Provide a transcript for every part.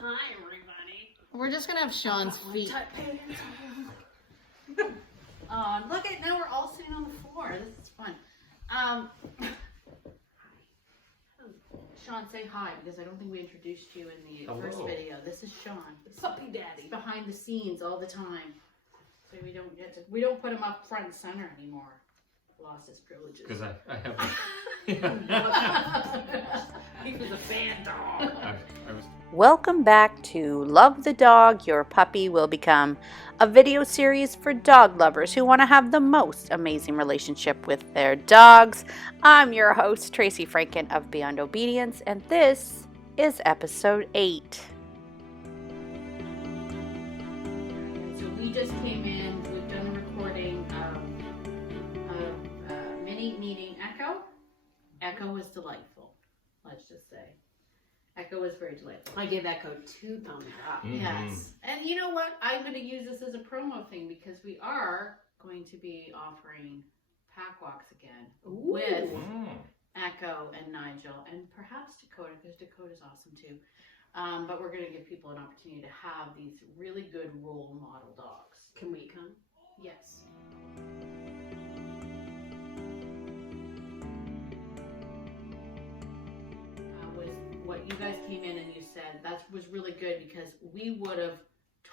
Hi, everybody. We're just gonna have Shawn's feet. Oh, look at now we're all sitting on the floor. This is fun. Shawn, say hi because I don't think we introduced you in the first video. This is Shawn, The puppy daddy. He's behind the scenes all the time, so we don't put him up front and center anymore. Lost his privileges. Because I have. He was a fan dog. I was. Welcome back to Love the Dog Your Puppy Will Become, a video series for dog lovers who want to have the most amazing relationship with their dogs. I'm your host, Tracy Franken of Beyond Obedience, and this is episode 8. So we just came in, we've done a recording of Minnie meeting Echo. Echo was delightful, let's just say. Echo was very delightful. I gave Echo 2 thumbs up. Mm-hmm. Yes. And you know what? I'm going to use this as a promo thing because we are going to be offering pack walks again with Echo and Nigel and perhaps Dakota, because Dakota's awesome too. But we're going to give people an opportunity to have these really good role model dogs. Can we come? Yes. Was what you guys came in and you said that was really good because we would have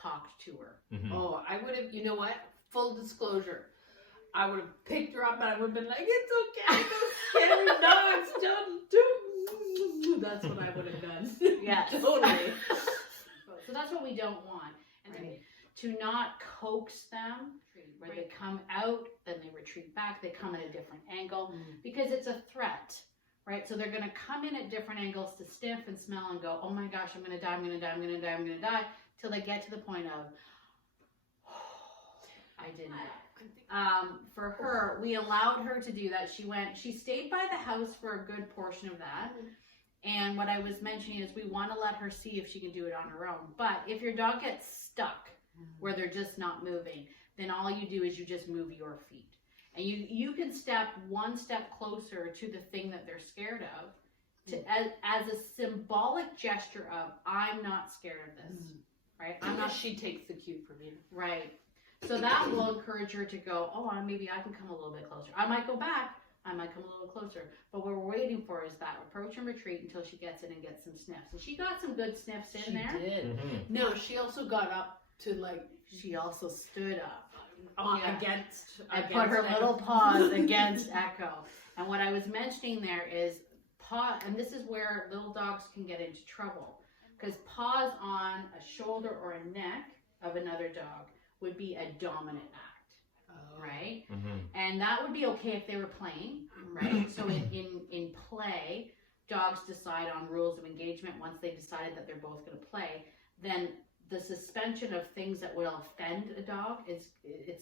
talked to her. Mm-hmm. Oh, I would have, you know what? Full disclosure. I would have picked her up and I would have been like, it's okay, those scary dogs don't do. That's what I would have done. Yeah, Totally. So that's what we don't want. And then to not coax them, where they come out, then they retreat back, they come at a different angle, because it's a threat, right? So they're going to come in at different angles to sniff and smell and go, oh my gosh, I'm going to die, I'm going to die, I'm going to die, I'm going to die, till they get to the point of, I didn't die. For her, we allowed her to do that. She stayed by the house for a good portion of that. And what I was mentioning is we want to let her see if she can do it on her own. But if your dog gets stuck where they're just not moving, then all you do is you just move your feet. And you can step one step closer to the thing that they're scared of as a symbolic gesture of, I'm not scared of this, right? She takes the cue from you. Right. So that will encourage her to go, oh, maybe I can come a little bit closer. I might go back. I might come a little closer. But what we're waiting for is that approach and retreat until she gets in and gets some sniffs. And she got some good sniffs in there. She did. Mm-hmm. No, she also got up to She also stood up. Against and put her little paws against Echo. And what I was mentioning there is paw, and this is where little dogs can get into trouble. Because paws on a shoulder or a neck of another dog would be a dominant act, right? Mm-hmm. And that would be okay if they were playing, right? So in play, dogs decide on rules of engagement. Once they decided that they're both going to play, then the suspension of things that will offend a dog it's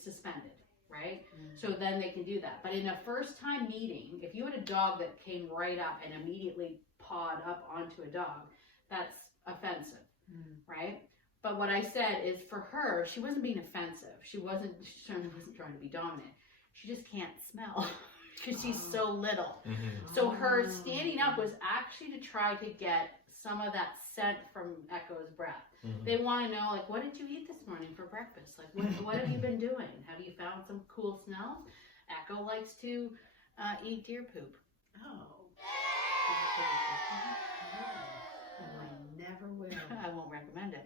suspended, right? So then they can do that. But in a first time meeting, if you had a dog that came right up and immediately pawed up onto a dog, that's offensive, right? But what I said is for her, she wasn't being offensive. She certainly wasn't trying to be dominant. She just can't smell because she's so little. Mm-hmm. So her standing up was actually to try to get some of that scent from Echo's breath. Mm-hmm. They want to know, like, what did you eat this morning for breakfast? Like, what have you been doing? Have you found some cool smells? Echo likes to eat deer poop. Oh. I never will. I won't recommend it.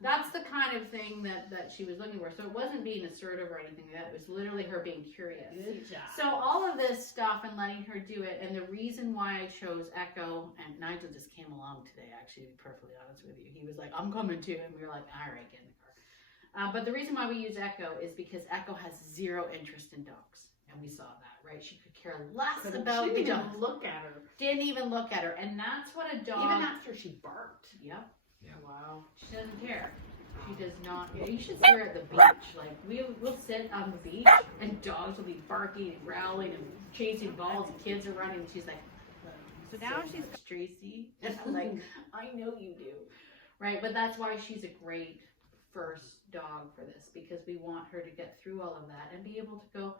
That's the kind of thing that she was looking for. So it wasn't being assertive or anything like that. It was literally her being curious. Good job. So all of this stuff and letting her do it, and the reason why I chose Echo, and Nigel just came along today, actually, to be perfectly honest with you. He was like, I'm coming too. And we were like, all right, get in the car. But the reason why we use Echo is because Echo has zero interest in dogs. And we saw that, right? She could care less about the She didn't dog. even look at her. Didn't even look at her. And that's what a dog... Even after she barked. Yep. Yeah. Wow. She doesn't care. She does not. Yeah, you should see her at the beach. Like we'll sit on the beach and dogs will be barking and growling and chasing balls and kids are running. And she's like, so now she's TRACY, and I'm like, I know you do, right? But that's why she's a great first dog for this because we want her to get through all of that and be able to go.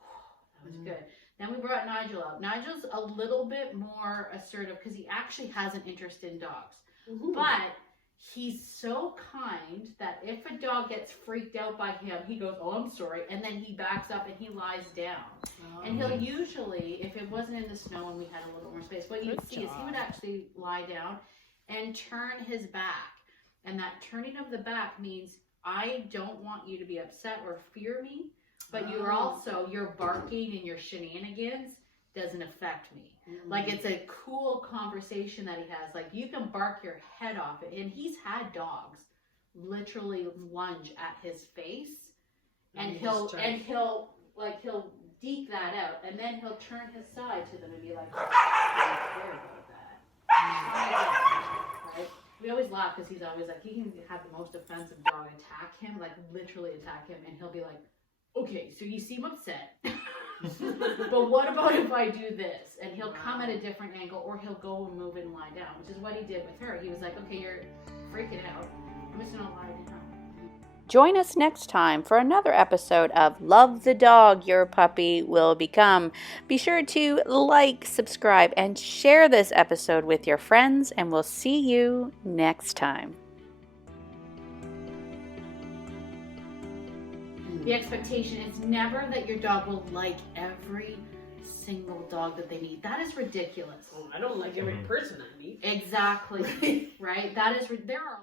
Oh, that was good. Then we brought Nigel out. Nigel's a little bit more assertive because he actually has an interest in dogs. But he's so kind that if a dog gets freaked out by him, he goes, "Oh, I'm sorry," and then he backs up and he lies down. And he'll usually, if it wasn't in the snow and we had a little more space, what you'd see is he would actually lie down and turn his back. And that turning of the back means, I don't want you to be upset or fear me, but you're also, your barking and your shenanigans doesn't affect me. Like, it's a cool conversation that he has. Like, you can bark your head off it. And he's had dogs literally lunge at his face, and he'll deke that out, and then he'll turn his side to them and be like, "I don't care about that." Right? We always laugh because he's always like, he can have the most offensive dog attack him, like literally attack him, and he'll be like, "Okay, so you seem upset, but what about if I do this?" And he'll come at a different angle, or he'll go and move and lie down, which is what he did with her. He was like, "Okay, you're freaking out. I'm just gonna lie down." Join us next time for another episode of Love the Dog Your Puppy Will Become. Be sure to like, subscribe, and share this episode with your friends, and we'll see you next time. The expectation is never that your dog will like every single dog that they meet. That is ridiculous. I don't like every person I meet. Exactly. Right? That is, there are